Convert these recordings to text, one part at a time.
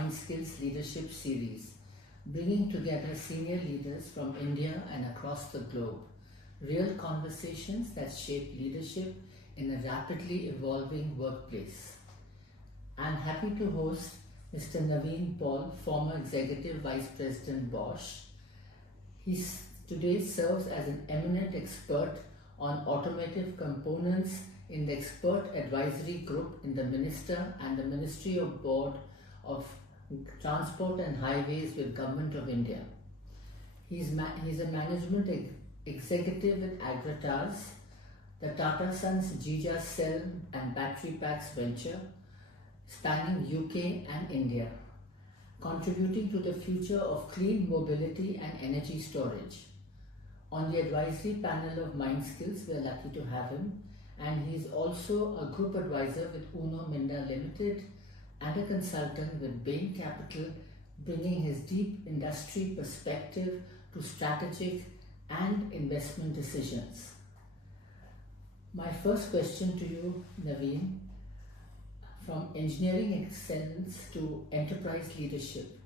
Mindskillz Leadership Series, bringing together senior leaders from India and across the globe. Real conversations that shape leadership in a rapidly evolving workplace. I'm happy to host Mr. Navin Paul, former Executive Vice President Bosch. He today serves as an eminent expert on automotive components in the Expert Advisory Group in the Minister and the Ministry of Board of Transport and Highways with Government of India. He's a management executive at Agratas, the Tata Sons Jija Cell and Battery Packs venture, spanning UK and India, contributing to the future of clean mobility and energy storage. On the advisory panel of Mindskillz, we are lucky to have him, and he is also a group advisor with Uno Minda Limited and a consultant with Bain Capital, bringing his deep industry perspective to strategic and investment decisions. My first question to you, Navin, from engineering excellence to enterprise leadership,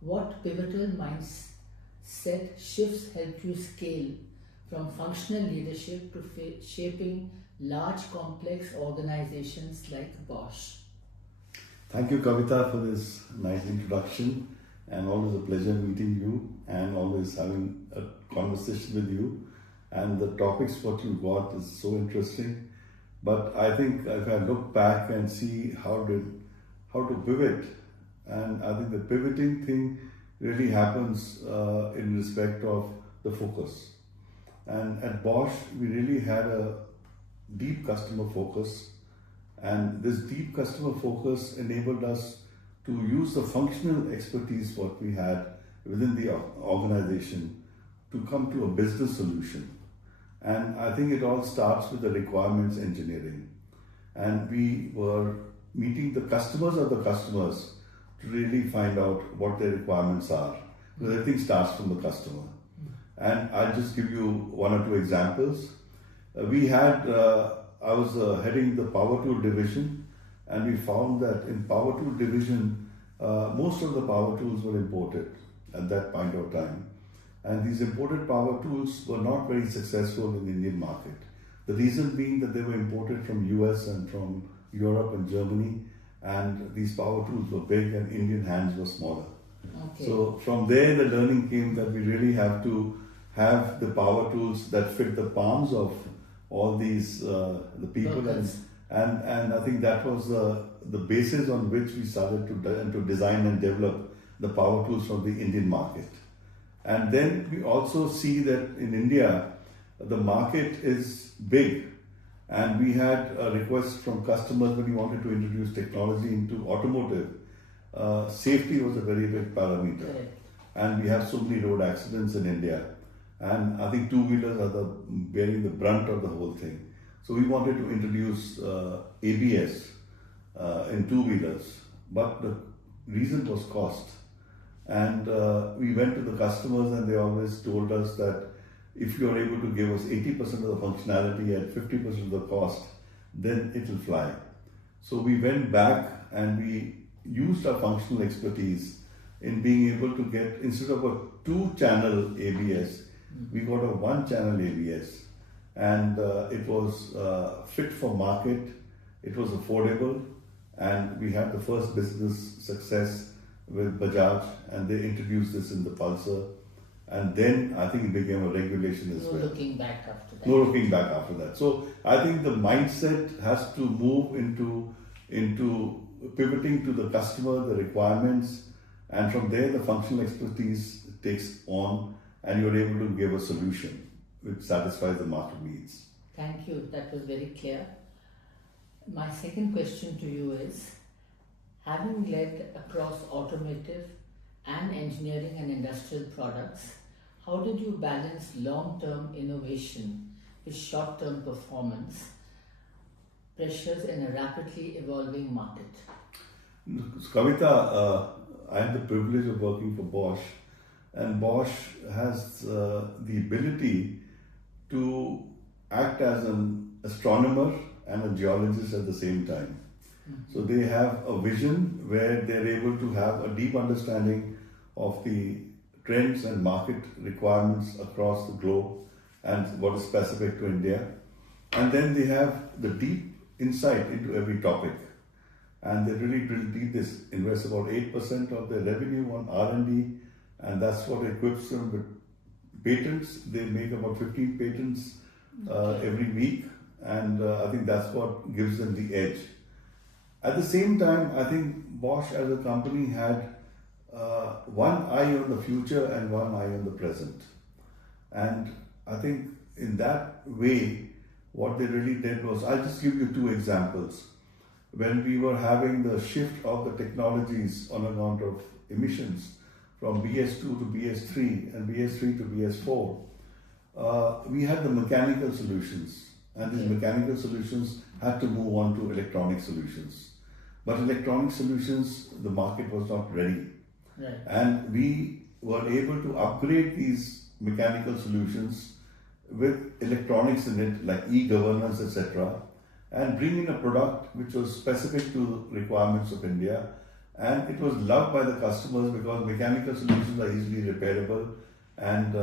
what pivotal mindset shifts helped you scale from functional leadership to shaping large complex organizations like Bosch? Thank you, Kavita, for this nice introduction, and always a pleasure meeting you and always having a conversation with you. And the topics what you got is so interesting. But I think if I look back and see how to pivot, and I think the pivoting thing really happens in respect of the focus. And at Bosch, we really had a deep customer focus, and this deep customer focus enabled us to use the functional expertise what we had within the organization to come to a business solution. And I think it all starts with the requirements engineering. And we were meeting the customers of the customers to really find out what their requirements are. Because everything starts from the customer. And I'll just give you one or two examples. I was heading the power tool division, and we found that in power tool division, most of the power tools were imported at that point of time. And these imported power tools were not very successful in the Indian market. The reason being that they were imported from US and from Europe and Germany, and these power tools were big and Indian hands were smaller. Okay. So from there the learning came that we really have to have the power tools that fit the palms of all these the people, and I think that was the basis on which we started to design and develop the power tools for the Indian market. And then we also see that in India the market is big, and we had a request from customers when we wanted to introduce technology into automotive. Safety was a very big parameter, and we have so many road accidents in India. And I think two-wheelers are bearing the brunt of the whole thing. So we wanted to introduce ABS in two-wheelers, but the reason was cost. And we went to the customers, and they always told us that if you are able to give us 80% of the functionality at 50% of the cost, then it will fly. So we went back and we used our functional expertise in being able to get, instead of a 2-channel ABS, we got a 1-channel ABS, and it was fit for market, it was affordable, and we had the first business success with Bajaj, and they introduced this in the Pulsar, and then I think it became a regulation as well. No looking back after that. No looking back after that. So I think the mindset has to move into pivoting to the customer, the requirements, and from there the functional expertise takes on, and you're able to give a solution which satisfies the market needs. Thank you. That was very clear. My second question to you is, having led across automotive and engineering and industrial products, how did you balance long-term innovation with short-term performance pressures in a rapidly evolving market? Kavita, I had the privilege of working for Bosch, and Bosch has the ability to act as an astronomer and a geologist at the same time. So they have a vision where they're able to have a deep understanding of the trends and market requirements across the globe and what is specific to India. And then they have the deep insight into every topic. And they really drill deep. This invest about 8% of their revenue on R&D, and that's what equips them with patents. They make about 15 patents every week, and I think that's what gives them the edge. At the same time, I think Bosch as a company had one eye on the future and one eye on the present. And I think in that way, what they really did was, I'll just give you two examples. When we were having the shift of the technologies on account of emissions from BS2 to BS3 and BS3 to BS4, we had the mechanical solutions, and these mechanical solutions had to move on to electronic solutions. But electronic solutions, the market was not ready. Right. And we were able to upgrade these mechanical solutions with electronics in it, like e-governance, etc., and bring in a product which was specific to the requirements of India. And it was loved by the customers because mechanical solutions are easily repairable, and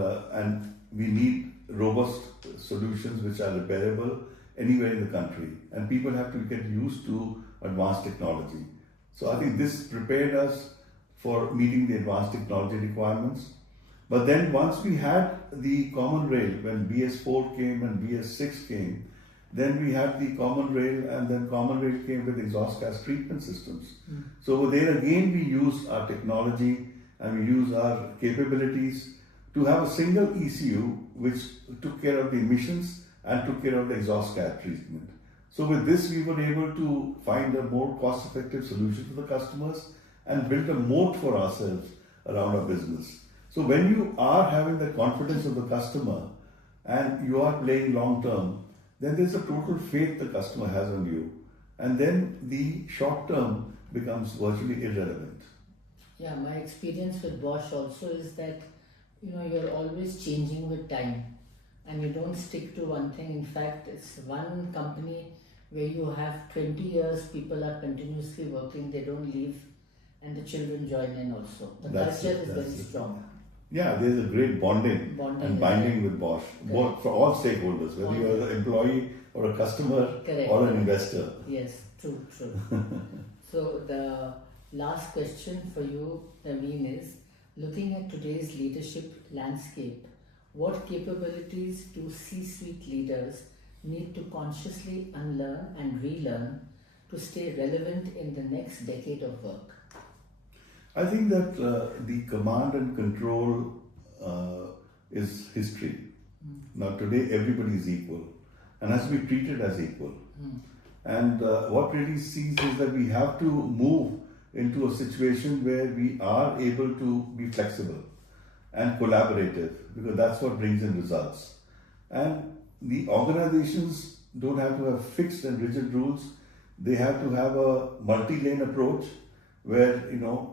we need robust solutions which are repairable anywhere in the country. And people have to get used to advanced technology. So I think this prepared us for meeting the advanced technology requirements. But then once we had the common rail, when BS4 came and BS6 came, then we had the common rail, and then common rail came with exhaust gas treatment systems. So there again we use our technology and we use our capabilities to have a single ECU which took care of the emissions and took care of the exhaust gas treatment. So with this we were able to find a more cost-effective solution for the customers and build a moat for ourselves around our business. So when you are having the confidence of the customer and you are playing long term, then there's a total faith the customer has on you. And then the short term becomes virtually irrelevant. Yeah, my experience with Bosch also is that, you're always changing with time and you don't stick to one thing. In fact, it's one company where you have 20 years, people are continuously working, they don't leave, and the children join in also. The culture is very strong. Yeah, there's a great bonding and binding with Bosch, both for all stakeholders, whether you're an employee or a customer or an investor. Yes, true. So the last question for you, Navin, is looking at today's leadership landscape, what capabilities do C-suite leaders need to consciously unlearn and relearn to stay relevant in the next decade of work? I think that the command and control is history. Now today everybody is equal and has to be treated as equal. And what really sees is that we have to move into a situation where we are able to be flexible and collaborative, because that's what brings in results. And the organizations don't have to have fixed and rigid rules. They have to have a multi-lane approach where,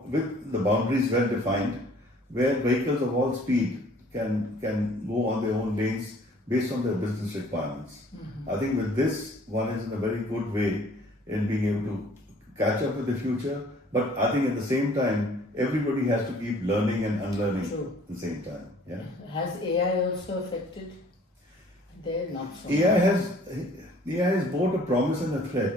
with the boundaries well defined, where vehicles of all speed can go on their own lanes based on their business requirements. I think with this, one is in a very good way in being able to catch up with the future, but I think at the same time, everybody has to keep learning and unlearning at the same time. Yeah. Has AI also affected? They're not so AI has both a promise and a threat.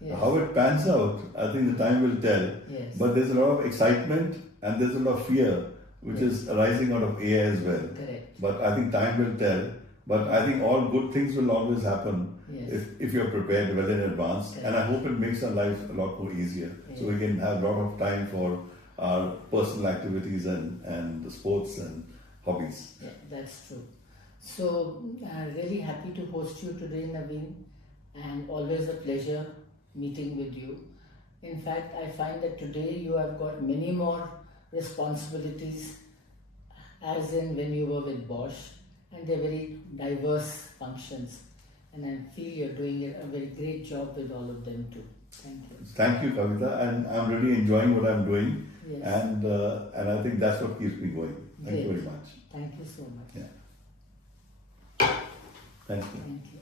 Yes. How it pans out, I think the time will tell. Yes. But there's a lot of excitement and there's a lot of fear which is arising out of AI as well. Correct. But I think time will tell. But I think all good things will always happen if you're prepared well in advance. Correct. And I hope it makes our life a lot more easier. So we can have a lot of time for our personal activities and the sports and hobbies. Yeah, that's true. So really happy to host you today, Navin, and always a pleasure meeting with you. In fact, I find that today you have got many more responsibilities as in when you were with Bosch, and they're very diverse functions, and I feel you're doing a very great job with all of them too. Thank you. Thank you, Kavita, and I'm really enjoying what I'm doing. Yes. And I think that's what keeps me going. Thank you very much. Thank you so much. Yeah. Thank you. Thank you.